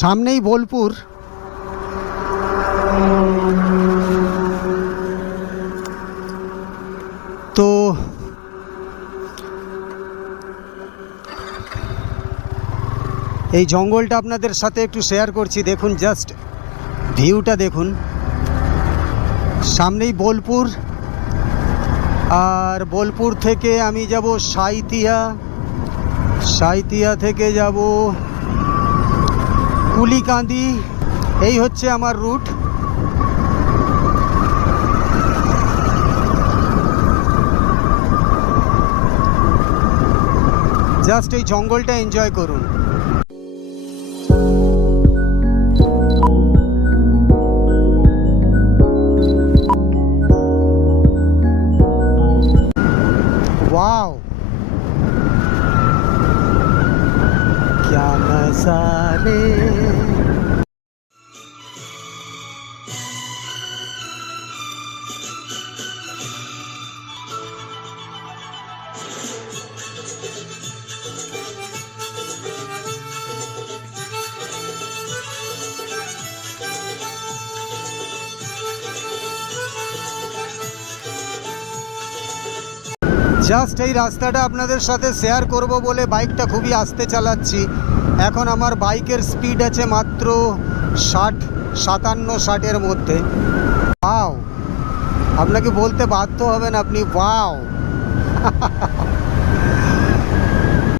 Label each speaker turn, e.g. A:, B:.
A: সামনেই বোলপুর। তো এই জঙ্গলটা আপনাদের সাথে একটু শেয়ার করছি। দেখুন জাস্ট ভিউটা দেখুন। সামনেই বোলপুর। আর বোলপুর থেকে আমি যাব সাইতিয়া সাইতিয়া থেকে যাব কুলিকান্দি এই হচ্ছে আমার রুট জাস্ট এই জঙ্গলটা এনজয় করুন। জাস্ট এই রাস্তাটা আপনাদের সাথে শেয়ার করব বলে বাইকটা খুবই আস্তে চালাচ্ছি। এখন আমার বাইকের স্পিড আছে মাত্র ষাট, সাতান্ন ষাটের মধ্যে। ওয়াও আপনাকে বলতে বাধ্য হবেন আপনি। ওয়াও